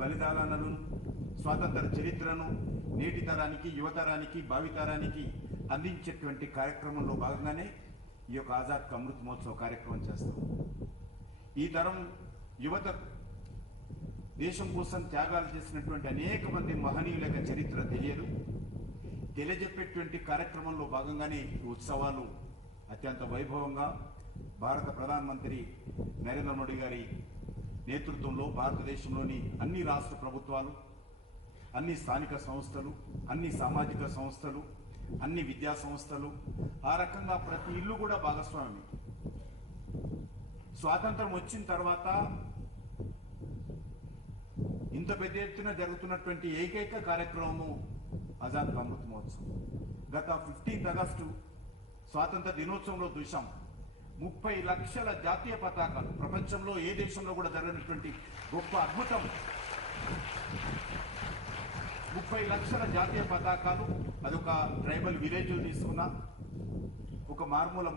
బలిదానాలను స్వాతంత్ర చరిత్రను నేటి తరానికి యువతరానికి భావితరానికి అందించేటువంటి కార్యక్రమంలో భాగంగానే ఈ యొక్క ఆజాద్ కా అమృత్ మహోత్సవ్ కార్యక్రమం చేస్తాం. ఈ తరం యువత దేశం కోసం త్యాగాలు చేసినటువంటి అనేక మంది మహనీయుల యొక్క చరిత్ర తెలియజెప్పేటువంటి కార్యక్రమంలో భాగంగానే ఈ ఉత్సవాలు అత్యంత వైభవంగా భారత ప్రధానమంత్రి నరేంద్ర మోడీ గారి నేతృత్వంలో భారతదేశంలోని అన్ని రాష్ట్ర ప్రభుత్వాలు, అన్ని స్థానిక సంస్థలు, అన్ని సామాజిక సంస్థలు, అన్ని విద్యా సంస్థలు, ఆ రకంగా ప్రతి ఇల్లు కూడా భాగస్వామి. స్వాతంత్రం వచ్చిన తర్వాత ఇంత పెద్ద ఎత్తున జరుగుతున్నటువంటి ఏకైక కార్యక్రమము ఆజాద్ కా అమృత్ మహోత్సవ్. గత 15 ఆగస్టు స్వాతంత్ర దినోత్సవంలో చూశాం 30 లక్షల జాతీయ పతాకాలు. ప్రపంచంలో ఏ దేశంలో కూడా జరగనటువంటి గొప్ప అద్భుతం. 30 లక్షల జాతీయ పతాకాలు. అదొక ట్రైబల్ విలేజ్ తీసుకున్నా, ఒక మారుమూల